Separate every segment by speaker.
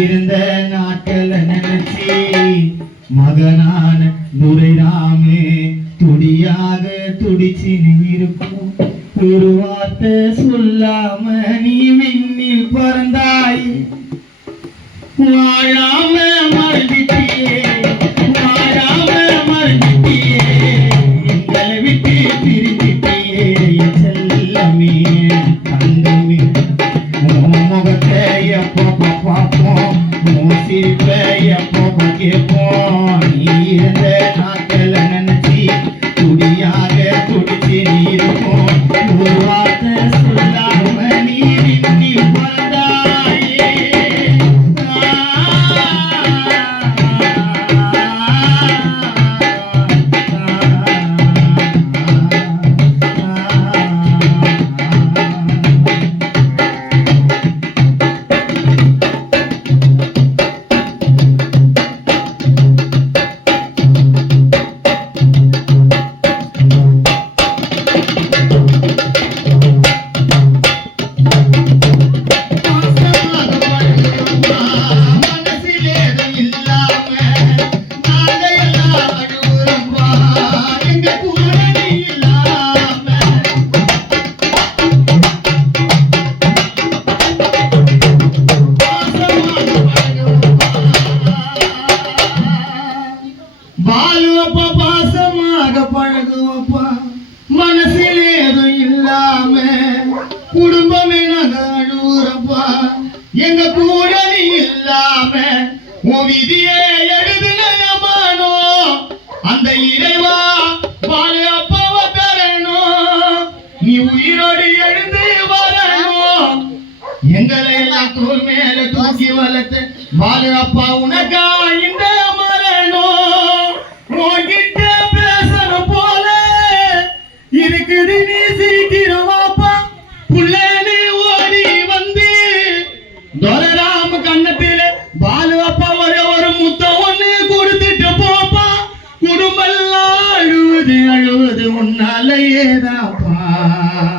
Speaker 1: இருந்த நாட்கள் நினைச்சி மகனான துரைராமே துடியாக துடிச்சு இருக்கும் ஒரு வார்த்தை சொல்லாம நீ விண்ணில் பறந்தாய். வாழாம மறந்துட்டியே வாழாம மறந்துட்டியே எங்களை விட்டு செல்லமே தங்கமே முகத்தை எப்போ உன் சிரிப்பை எப்போ கேட்போம் குடும்பமே நகழுறப்பா எங்க கூட நீ இல்லாம உன் விதியே எழுதுனயமானோ அந்த இறைவா பாலு தரணும் நீ உயிரோடு எழுந்து வரணும் எங்களை எல்லாம் தோல் மேல தூக்கி வளர்த்து பாலு உனக்கா உன்னாலேயேதாப்பா வாழாம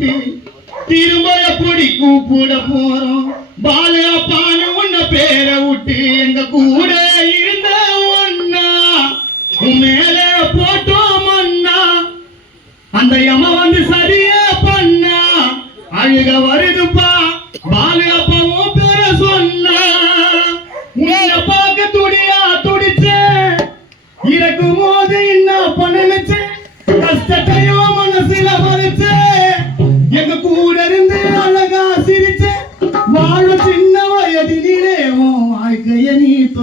Speaker 1: நினைச்சுக்கிட்டு திருமலை பொடி கூப்பிட போறோம். பாலா பானு உன்ன பேரை